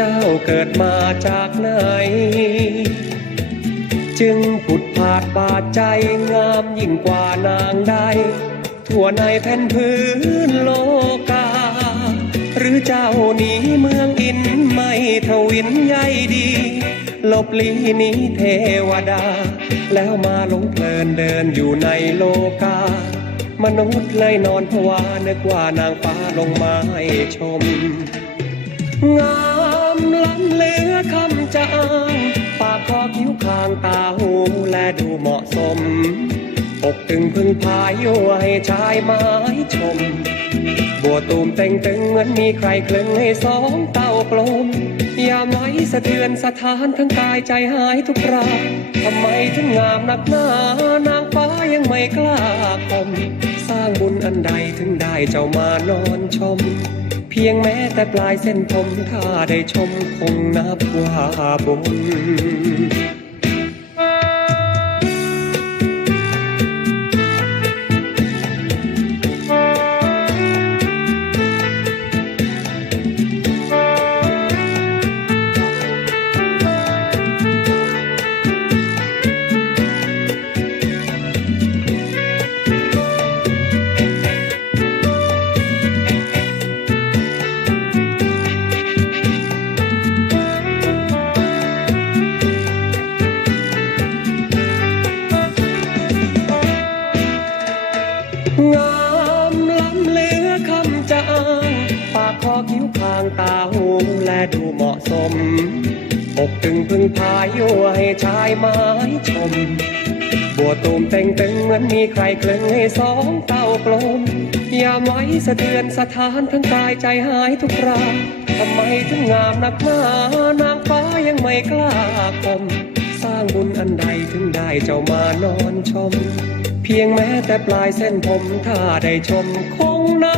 เจ้าเกิดมาจากไหน จึงผุดผาดบาดใจงามยิ่งกว่านางใดทั่วในแผ่นพื้นโลกา หรือเจ้าหนี้เมืองอินไม่ทวินใยดีหลบลีหนี้เทวดา แล้วมาหลงเพลินเดินอยู่ในโลกา มนุษย์เลยนอนผวานึกว่านางฟ้าลงมาให้ชม งาม อคำจะอ้างปากคอคิ้วคางตาหูและดูเหมาะสมอกตึงพึ่งพายอยู่ให้ชายไม้ชม บัวตูมเต่งตึงเหมือนมีใครคลึงให้สองเต้ากลมยามไว้สะเทือนสถานทั้งกายใจหายทุกคราทำไมถึงงามนักหนานางฟ้ายังไม่กล้าคม สร้างบุญอันใดถึงได้เจ้ามานอนชม พียงแม้แต่ปลายเส้นผมถ้าได้ชมคงนับว่าบุญะสมอกตึงพึ่งพายอยู่ให้ชายไม้ชม บัวตูมเต่งตึงเหมือนมีใครคลึงให้สองเต้ากลม ยามไว้สะเทือนสถานทั้งกายใจหายทุกคราทำไมถึงงามนักหนานางฟ้ายังไม่กล้าคม สร้างบุญอันใดถึงได้เจ้ามานอนชม เพียงแม้แต่ปลายเส้นผมถ้าได้ชมคงนับว่า